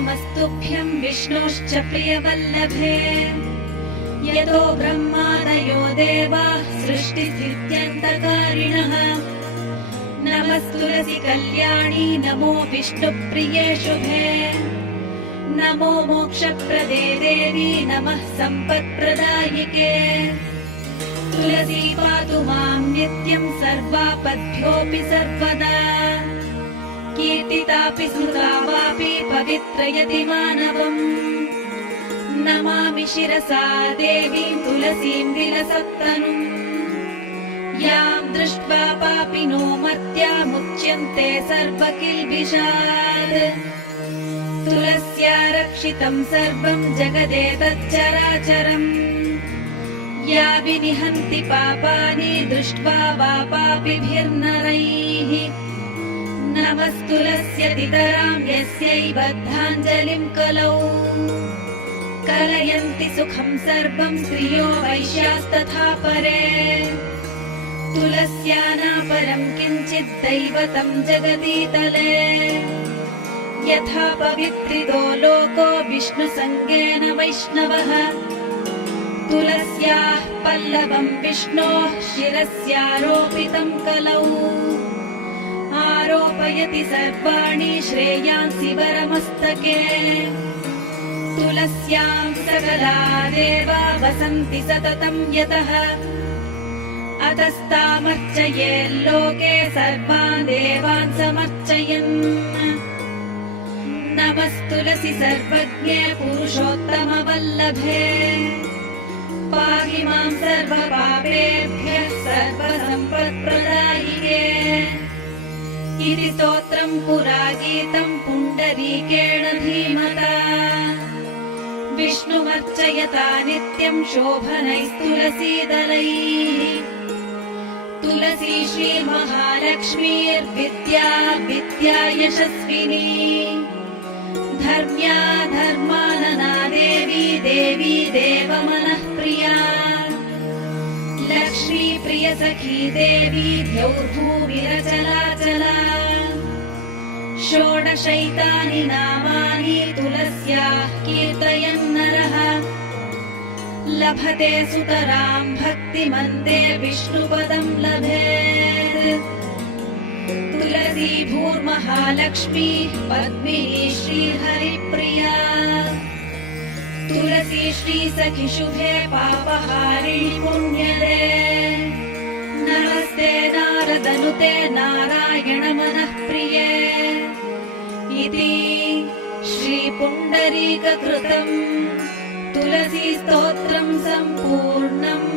नमस्तुभ्यं विष्णोश्च प्रियवल्लभे यतो ब्रह्मादयो देवाः सृष्टिस्थित्यन्तकारिणः नमस्तुलसी कल्याणी नमो विष्णुप्रिये शुभे नमो मोक्षप्रदे देवी नमः सम्पत्प्रदायिके तुलसी पातु मां नित्यं सर्वापद्भ्योऽपि सर्वदा कीर्तितापि स्मृता वापि पवित्रयति मानवम् नमामि शिरसा देवीं तुलसीं विलसत्तनुम् यां दृष्ट्वा पापिनो मर्त्यामुच्यन्ते सर्वकिल्बिषात् तुलस्या रक्षितं सर्वं जगदेतच्चराचरम् या विनिहन्ति पापानि दृष्ट्वा वा पापिभिर्नरैः नमस्तुलस्यतितरां यस्यै बद्धाञ्जलिं कलौ कलयन्ति सुखं सर्वं स्त्रियो वैश्यास्तथा परे तुलस्या नापरं किञ्चित् दैवतं जगतीतले यथा पवित्रितो लोको विष्णुसङ्गेन वैष्णवः तुलस्याः पल्लवं विष्णोः शिरस्यारोपितं कलौ आरोपयति सर्वाणि श्रेयांसि वरमस्तके तुलस्यां सकला देवा वसन्ति सततं यतः अतस्तामर्चयेल्लोके सर्वान् देवान् समर्चयन् नमस्तुलसि सर्वज्ञे पुरुषोत्तमवल्लभे पाहि मां सर्वपापेभ्यः सर्वसम्पत्प्रदायिके इति स्तोत्रं पुरा गीतं पुण्डरीकेण धीमता विष्णुमर्चयता नित्यं शोभनैस्तुलसीदलैः तुलसी श्रीमहालक्ष्मीर्विद्या विद्या यशस्विनी धर्म्या धर्मानना देवी देवी देवमनः प्रिया लक्ष्मी प्रियसखी देवी द्यौर्भूमिरचलाचला षोडशैतानि नामानि तुलस्याः कीर्तयन्नरः लभते सुतरां भक्तिमन्ते विष्णुपदं लभेत् तुलसी भूर्महालक्ष्मी पद्मिनी श्रीहरिप्रिया तुलसी श्रीसखि शुभे पापहारिणि पुण्यदे नमस्ते नारदनुते नारायण मनः प्रिये इति श्रीपुण्डरीककृतं तुलसी स्तोत्रं सम्पूर्णम्।